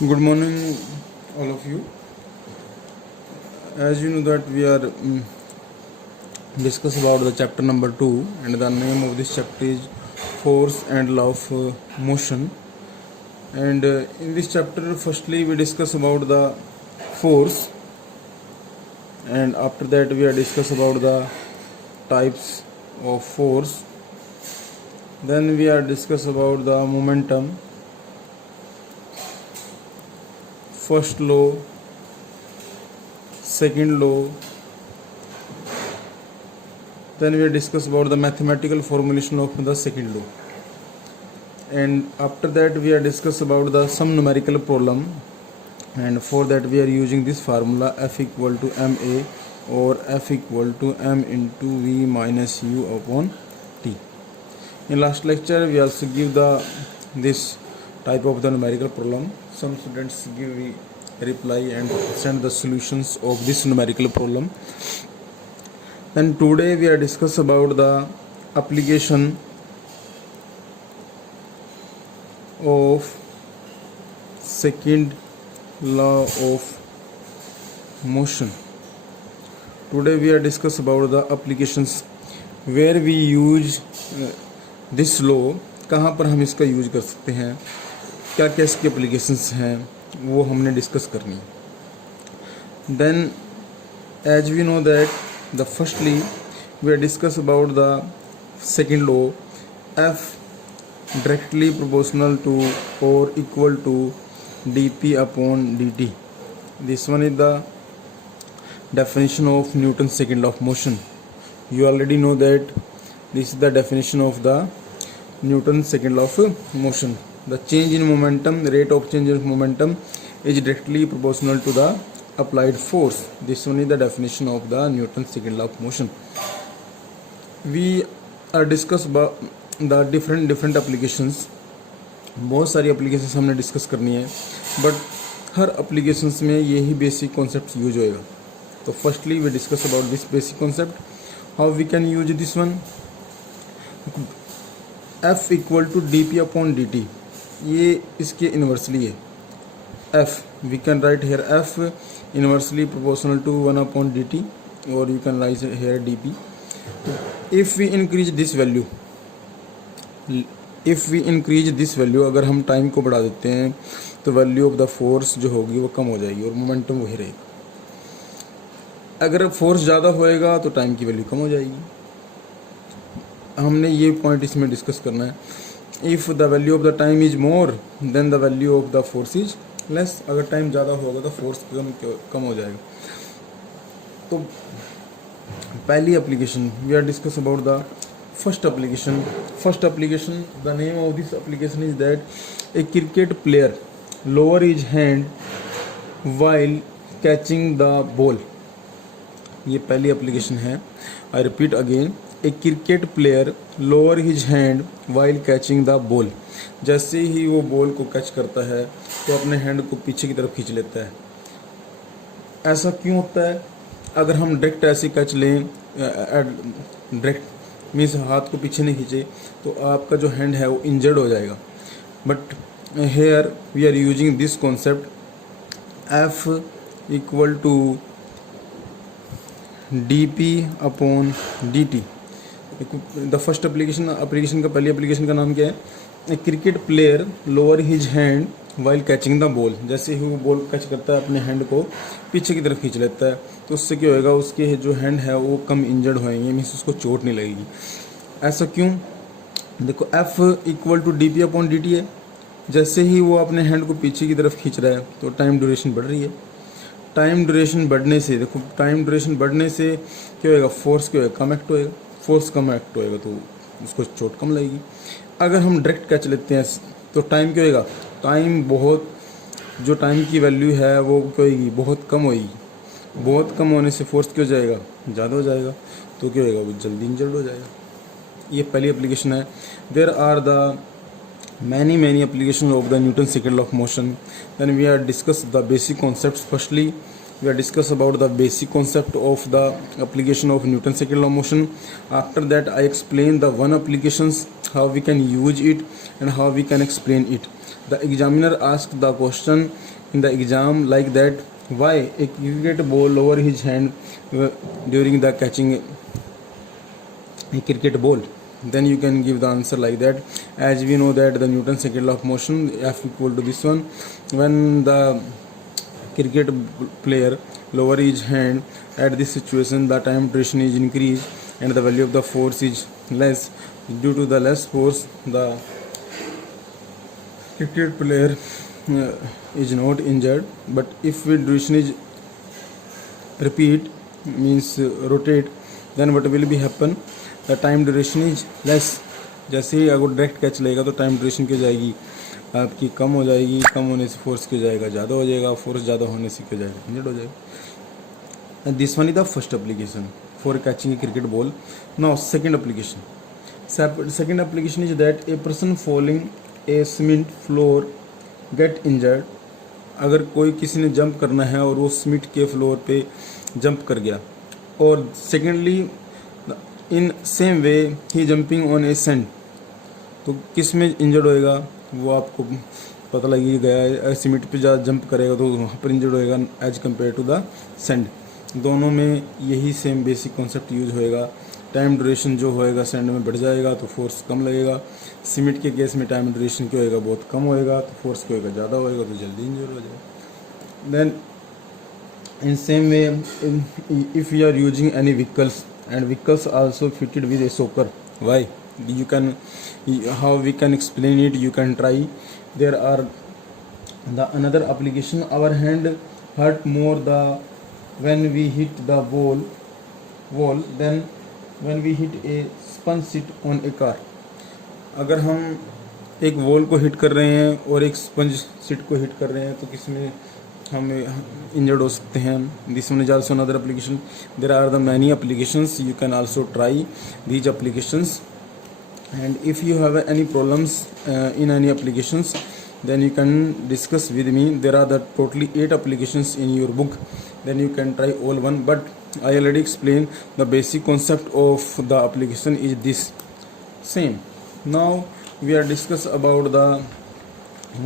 Good morning, all of you. As you know that we are discuss about the chapter number 2, and the name of this chapter is Force and Law of Motion. And in this chapter, firstly we discuss about the force, and after that we are discuss about the types of force. Then we are discuss about the momentum, first law, second law. Then we discuss about the mathematical formulation of the second law, and after that we are discuss about the some numerical problem, and for that we are using this formula F equal to ma, or F equal to m into v minus u upon t. In last lecture we also give this type of the numerical problem. Some students give reply and send the solutions of this numerical problem. Then today we are discuss about the application of second law of motion. Today we are discuss about the applications where we use this law. कहाँ पर हम इसका यूज कर सकते हैं, क्या क्या इसकी एप्लीकेशंस हैं, वो हमने डिस्कस करनी है. Then as we know that the firstly we are discuss about the second law, F directly proportional to और equal to dp upon dt. This one is the definition of Newton's second law of motion. You already know that this is the definition of the Newton's second law of motion. The change in momentum, the rate of change of momentum is directly proportional to the applied force. This one is the definition of the Newton's second law of motion. We are discuss about the different applications. बहुत सारी एप्लीकेशंस हमने discuss करनी है, बट हर एप्लीकेशंस में यही basic concept use होएगा. तो firstly we discuss about this basic concept, how we can use this one. F equal to D P upon D T, ये इसके इन्वर्सली है. F we can write here F inversely proportional to 1 upon D T, और you can write here D P. If we increase this value, अगर हम टाइम को बढ़ा देते हैं तो वैल्यू ऑफ द फोर्स जो होगी वो कम हो जाएगी और मोमेंटम वही रहेगा. अगर फोर्स ज़्यादा होएगा तो टाइम की वैल्यू कम हो जाएगी. हमने ये पॉइंट इसमें डिस्कस करना है. If the value of the time is more than the value of the force is less. अगर टाइम ज़्यादा होगा तो फोर्स कम हो जाएगा. तो पहली application we are discuss about the first application. The name of this application is that a cricket player lower his hand while catching the ball. ये पहली एप्लीकेशन है. I repeat again, a cricket player lower his hand while catching the ball. जैसे ही वो बॉल को कैच करता है तो अपने हैंड को पीछे की तरफ खींच लेता है. ऐसा क्यों होता है? अगर हम डायरेक्ट ऐसे कैच लें, डायरेक्ट मीन्स हाथ को पीछे नहीं खींचे, तो आपका जो हैंड है वो इंजर्ड हो जाएगा. But here we are using this concept F equal to D P upon D T. The first application का पहली एप्लीकेशन का नाम क्या है? A cricket player lower his hand while catching the ball. जैसे ही वो बॉल कैच करता है अपने हैंड को पीछे की तरफ खींच लेता है, तो उससे क्या होएगा, उसके जो हैंड है वो कम इंजर्ड होएंगे, मीन्स उसको चोट नहीं लगेगी. ऐसा क्यों? देखो F equal to D P upon D T है. जैसे ही वो अपने हैंड को पीछे की तरफ खींच रहा है तो टाइम ड्यूरेशन बढ़ रही है. टाइम ड्यूरेशन बढ़ने से क्या होएगा, फोर्स क्या होएगा, कम एक्ट होएगा. फोर्स कम एक्ट होएगा तो उसको चोट कम लगेगी. अगर हम डायरेक्ट कैच लेते हैं तो टाइम क्या होएगा, जो टाइम की वैल्यू है वो क्या होएगी, बहुत कम होएगी. बहुत कम होने से फोर्स क्यों जाएगा, ज़्यादा हो जाएगा, तो क्या होएगा, वो जल्दी इंजर्ड हो जाएगा. ये पहली एप्लीकेशन है. There are the many applications of the Newton's second law of motion. Then we are discuss the basic concepts. Firstly we are discuss about the basic concept of the application of Newton's second law of motion. After that I explain the one applications, how we can use it and how we can explain it. The examiner asked the question in the exam like that, why a cricket ball lower his hand during the catching a cricket ball. Then you can give the answer like that. As we know that the Newton's second law of motion, F equal to this one. When the cricket player lower his hand at this situation, the time duration is increased and the value of the force is less. Due to the less force, the cricket player is not injured. But if the duration is repeat, means rotate, then what will be happen, the time duration is less. जैसे ही अगर direct catch लेगा तो time duration क्या जाएगी आपकी, कम हो जाएगी. कम होने से फोर्स क्या जाएगा, ज़्यादा हो जाएगा. फोर्स ज़्यादा होने से क्या जाएगा, इंजर्ड हो जाएगा. And this one is the first application for catching a cricket ball. Now second application. Second application is that a person falling a cement floor get injured. अगर कोई किसी ने जंप करना है और वो सीमेंट के फ्लोर पे जंप कर गया, और सेकेंडली इन same way he jumping on ए सैंड, तो किस में इंजर्ड होएगा वो आपको पता लग ही गया है. सीमेंट पे जंप करेगा तो वहाँ पर इंजर्ड होएगा as compare to the sand. दोनों में यही सेम बेसिक कॉन्सेप्ट यूज होएगा. टाइम ड्यूरेशन जो होएगा सैंड में बढ़ जाएगा तो फोर्स कम लगेगा. सीमेंट के केस में टाइम ड्यूरेशन क्या होएगा, बहुत कम होएगा, तो फोर्स क्या होएगा, ज़्यादा होएगा, तो जल्दी इंजर हो जाएगा. Then in same way if you are using any vehicles and vehicles also fitted with a socker, why you can, how we can explain it, you can try. There are the another application, our hand hurt more the when we hit the wall than when we hit a sponge seat on a car. अगर हम एक वॉल को हिट कर रहे हैं और एक sponge seat को हिट कर रहे हैं तो किसमें हम इंजर्ड हो सकते हैं. This one is also another application. There are the many applications, you can also try these applications. And if you have any problems in any applications then you can discuss with me. There are the totally 8 applications in your book, then you can try all one, but I already explained the basic concept of the application is this same. Now we are discuss about the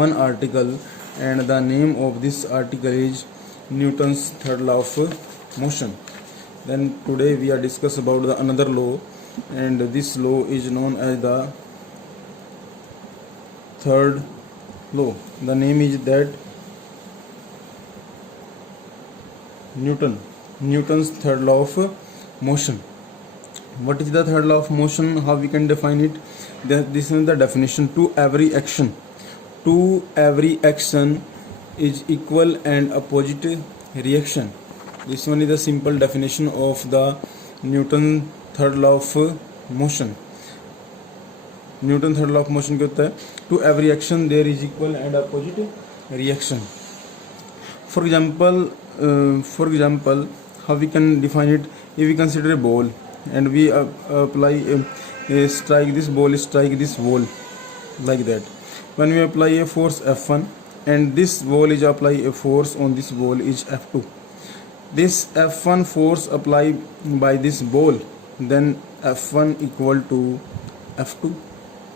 one article, and the name of this article is Newton's third law of motion. Then today we are discuss about the another law, and this law is known as the third law. The name is that Newton's third law of motion. What is the third law of motion, how we can define it? This is the definition. To every action is equal and opposite reaction. This one is the simple definition of the Newton third law of motion. Newton third law of motion क्या होता है, to every action there is equal and opposite reaction. For example how we can define it, if we consider a ball and we apply strike this ball, strike this wall like that. When we apply a force F1 and this ball is apply a force on this ball is F2. This F1 force applied by this ball, then F1 equal to F2.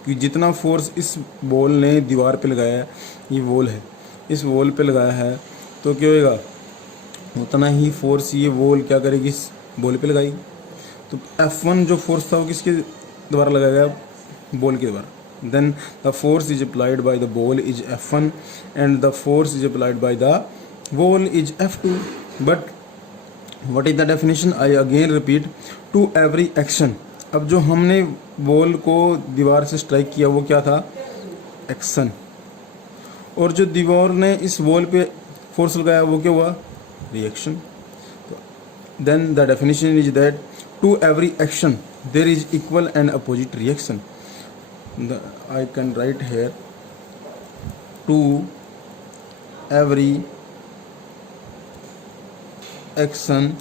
कि जितना फोर्स इस बॉल ने दीवार पे लगाया है, ये वॉल है, इस वॉल पे लगाया है, तो क्या होएगा, उतना ही फोर्स ये वॉल क्या करेगी, इस बॉल पे लगाएगी. तो F1 जो फोर्स था वो किसके द्वारा लगाया गया, बॉल के द्वारा. Then the force is applied by the ball is F1 and the force is applied by the wall is F2. But what is the definition, I again repeat, to every action. अब जो हमने बॉल को दीवार से स्ट्राइक किया वो क्या था, एक्शन, और जो दीवार ने इस बॉल पे फोर्स लगाया वो क्या हुआ, reaction. Then the definition is that to every action there is equal and opposite reaction. I can write here, to every action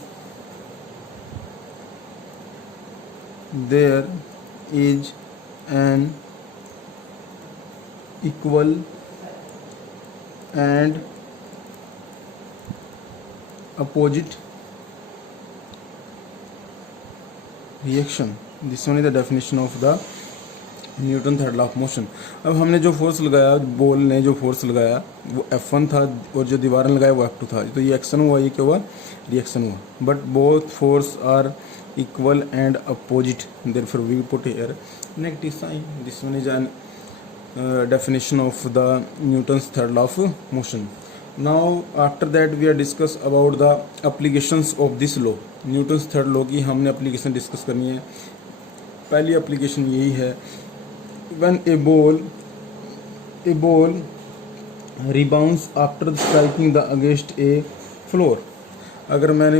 there is an equal and opposite reaction. This one is the definition of the Newton third law of motion. अब हमने जो फोर्स लगाया, बॉल ने जो फोर्स लगाया वो F1 था और जो दीवार ने लगाया वो F2 था। तो ये एक्शन हुआ, ये क्या हुआ, रिएक्शन हुआ। But both force are equal and opposite, therefore we put here negative sign. This one is an definition of the Newton's third law of motion. Now after that we are discuss about the applications of this law. Newton's third law की हमने application discuss करनी है। पहली application यही है, when a ball rebounds after striking the against a floor. अगर मैंने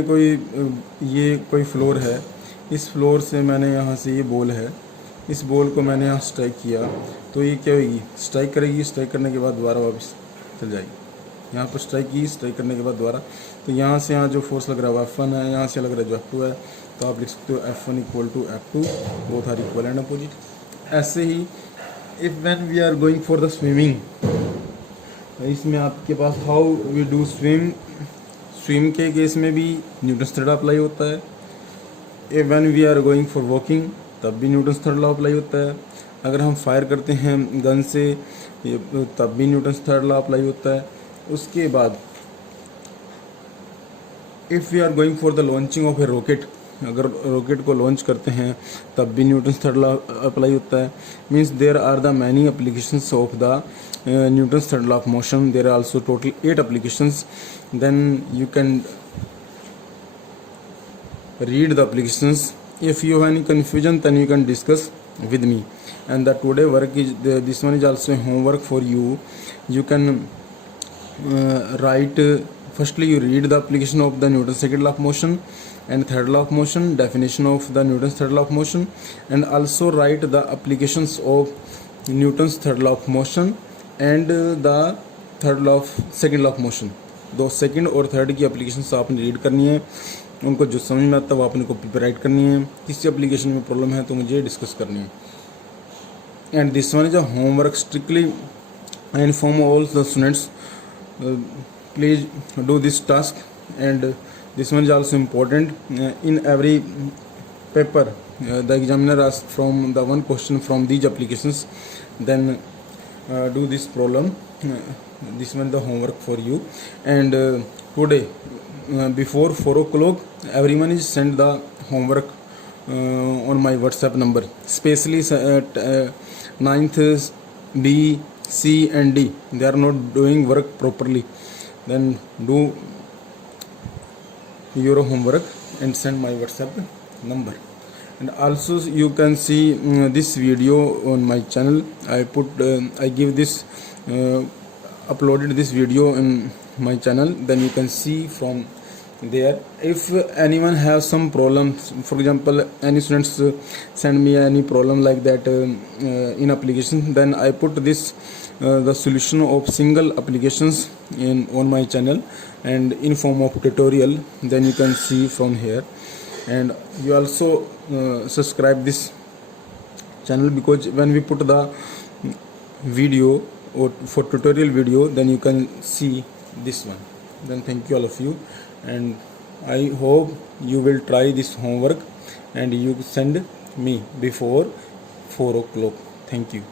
ये कोई फ्लोर है, इस फ्लोर से मैंने यहाँ से ये बॉल है, इस बॉल को मैंने यहाँ स्ट्राइक किया तो ये क्या होगी, स्ट्राइक करेगी, स्ट्राइक करने के बाद दोबारा वापस चल जाएगी। यहाँ पर स्ट्राइक की, स्ट्राइक करने के बाद दोबारा, तो यहाँ से यहाँ जो फोर्स लग रहा है वो F1 है, यहाँ से लग रहा है जो F2 है। तो आप लिख सकते हो F1 equal to F2, both are equal and opposite. ऐसे ही if when we are going for the swimming, इसमें आपके पास हाउ वी डू स्विम के केस में भी न्यूटन्स थर्ड अप्लाई होता है। If when we are going for walking, तब भी न्यूटन्स थर्ड लॉ अप्लाई होता है। अगर हम फायर करते हैं गन से, तब भी न्यूटन्स थर्ड लॉ अप्लाई होता है। उसके बाद if we are going for the launching of a rocket, अगर रॉकेट को लॉन्च करते हैं तब भी न्यूटन्स थर्ड लॉ अप्लाई होता है। Means there are the many applications of the Newton's third law of motion. There are also total 8 applications. Then you can read the applications. If you have any confusion, then you can discuss with me. And the today work is this one is also a homework for you. You can write, firstly you read the application of the Newton's second law of motion and third law of motion, definition of the Newton's third law of motion, and also write the applications of Newton's third law of motion and the third law of second law of motion. दो सेकंड और थर्ड की एप्लीकेशंस आपने रीड करनी है, उनको जो समझ में आता है वो आपने कॉपी पे राइट करनी है। किसी एप्लीकेशन में प्रॉब्लम है तो मुझे डिस्कस करनी है। And this one is a homework, strictly I inform all the students, please do this task. And this one is also important in every paper, the examiner ask from the one question from these applications, then do this problem. This one the homework for you. And today before 4 o'clock everyone is send the homework on my WhatsApp number, especially 9th B, C and D, they are not doing work properly. Then do your homework and send my WhatsApp number. And also you can see this video on my channel. I give this uploaded this video in my channel, then you can see from there. If anyone has some problems, for example any students send me any problem like that in application, then I put this the solution of single applications on my channel and in form of tutorial, then you can see from here. And you also subscribe this channel, because when we put the video or for tutorial video, then you can see this one. Then thank you all of you, and I hope you will try this homework and you send me before 4 o'clock. Thank you.